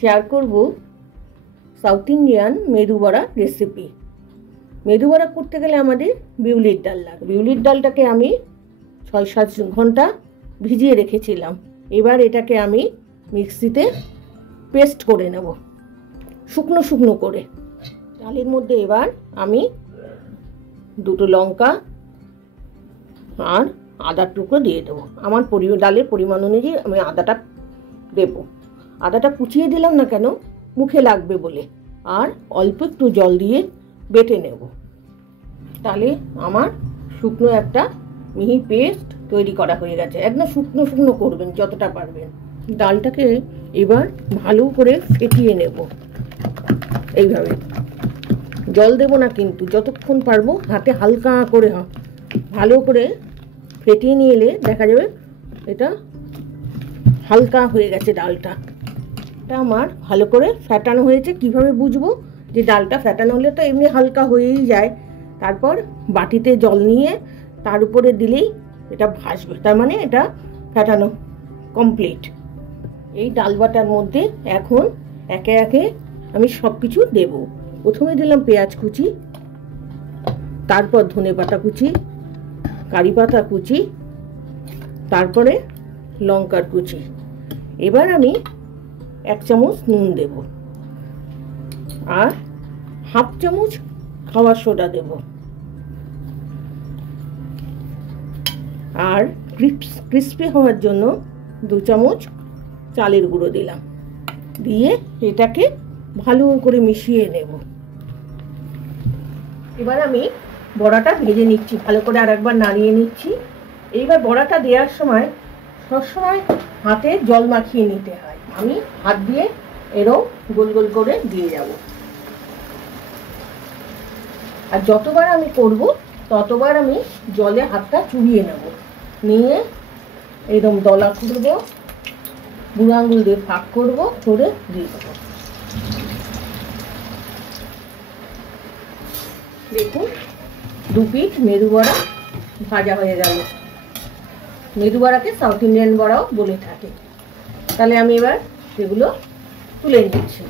Share করব south Indian medu বড়া recipe. Medu বড়া করতে গেলে আমাদের বিউলির ডাল লাগবে। বিউলির ডালটাকে আমি 6-7 ঘন্টা ভিজিয়ে রেখেছিলাম। এবার এটাকে আমি মিক্সিতে পেস্ট করে নেব, শুকনো শুকনো করে। ডালের মধ্যে এবার আমি 2 লঙ্কা আর আদার টুকরো দিয়ে দেবো। আমার ডালের পরিমাণ অনুযায়ী আমি আদাটা দেব। আদাটা কুচিয়ে দিলাম না কেন, মুখে লাগবে বলে। আর অল্প একটু জল দিয়ে বেটে নেব। তাহলে আমার শুকনো একটা মিহি পেস্ট তৈরি করা হয়ে গেছে। একদম শুকনো শুকনো করবেন যতটা পারবেন। ডালটাকে এবার ভালো করে ফেটিয়ে নেব। এইভাবে জল দেব না কিন্তু, যতক্ষণ পারবো হাতে হালকা করে ভালো করে ফেটিয়ে নিয়ে এলে দেখা যাবে এটা হালকা হয়ে গেছে। ডালটা আমার ভালো করে ফেটানো হয়েছে। কিভাবে বুঝবো যে ডালটা ফেটানো হলে? তো এমনি হালকা হয়েই যায়। তারপর বাটিতে জল নিয়ে তার উপরে দিলেই এটা ভাসবে, তার মানে এটা ফেটানো কমপ্লিট। এই ডাল বাটার মধ্যে এখন একে একে আমি সব কিছু দেব। প্রথমে দিলাম পেঁয়াজ কুচি, তারপর ধনে পাতা কুচি, কারি পাতা কুচি, তারপরে লঙ্কার কুচি। এবার আমি 1 চামচ নুন দেব আর 1/2 চামচ খাবার সোডা দেব আর ক্রিস্পি হওয়ার জন্য 2 চামচ চালের গুঁড়ো দিলাম। দিয়ে এটাকে ভালো করে মিশিয়ে নেব। এবার আমি বড়াটা ভেজে নিচ্ছি ভালো করে, আর একবার নাড়িয়ে নিচ্ছি। এইবার বড়াটা দেওয়ার সময় সবসময় হাতে জল মাখিয়ে নিতে হয়। আমি হাত দিয়ে এরকম গোল গোল করে দিয়ে যাব। আর যতবার আমি করব ততবার আমি জলে হাতটা চুবিয়ে নেব। নিয়ে এরকম দলা করব, বুড়ো আঙুল দিয়ে ফাঁক করব, করে দিয়ে দেবো। দেখুন 2 পিঠ মেদু বড়া ভাজা হয়ে গেল। মেদু বড়াকে সাউথ ইন্ডিয়ান বড়াও বলে থাকে। তাহলে আমি এবার সেগুলো তুলে নিচ্ছি।